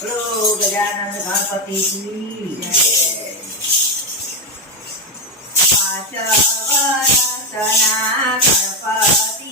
બોલો ગજાનંદ ગણપતિ કી જય. પાંચ વર્ષના ગણપતિ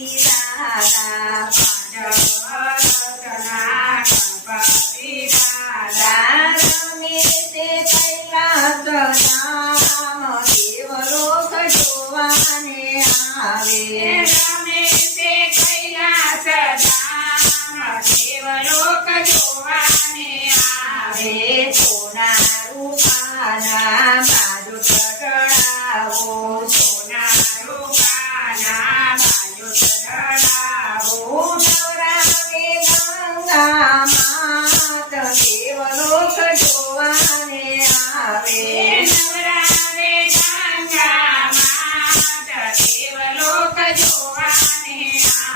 ચડાવો નવરાવે ગંગા માત દેવલોક જોવાને આવે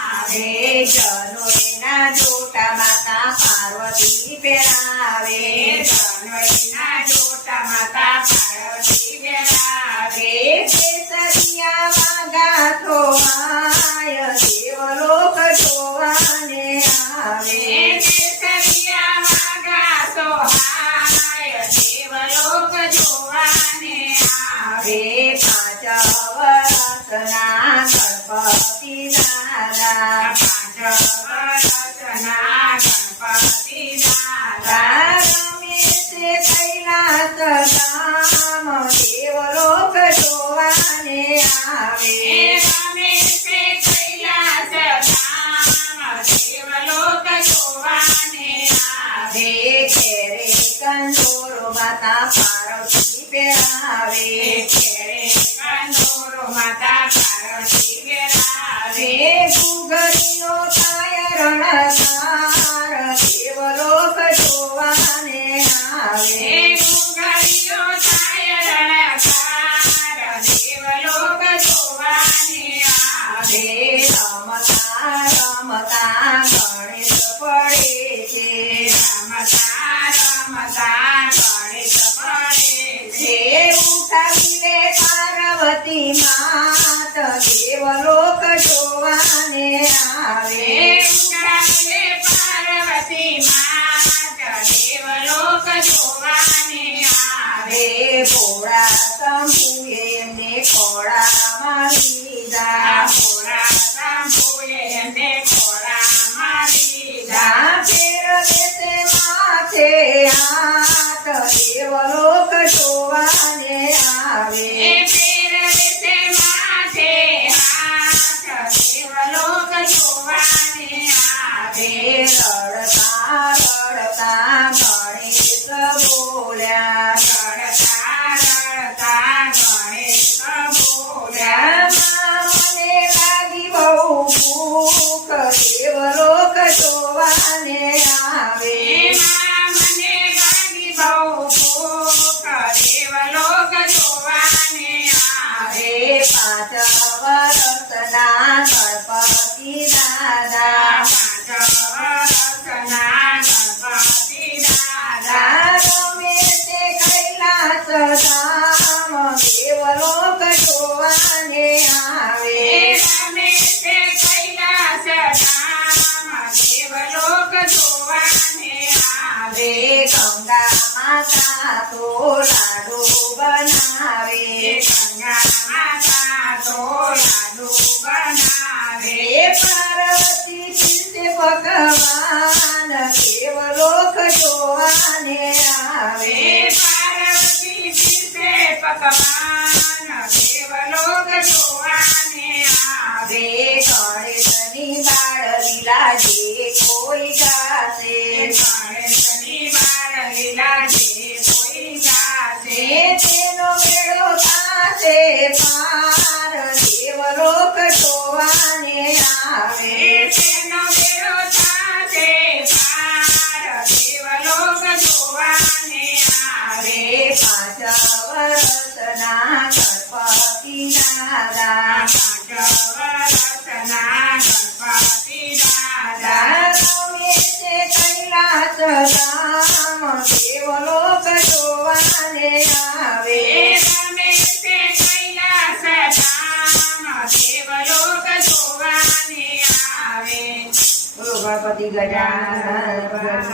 આવે જનોઈના જોટા માતા પાર્વતી પહેરાવે આવે વર્ષના ગણપતિ દાદા રમે છે કૈલાસ ધામ દેવલોક જોવાને આવે પાર્વતી માત દેવલોક જોવાને આવે. આવે. ભોળા શંભુએ એમને ખોળામાં લીધા. જા ફેર દેશે માથે હાથ દેવલોક રડતા રડતા ગણેશ બોલ્યા. દેવલોક જોવાને આવે. આવે ગંગા માતા તો લાડુ બનાવે. એ પાર્વતી ચિંતે ભગવાન દેવલોક જોવાને આવે. પકવાન ધામ દેવલોક જોવાને આવે રમે તે કૈલાસ ધામ દેવલોક જોવાને આવે બોલો ગણપતિ ગજા મહારાજ જય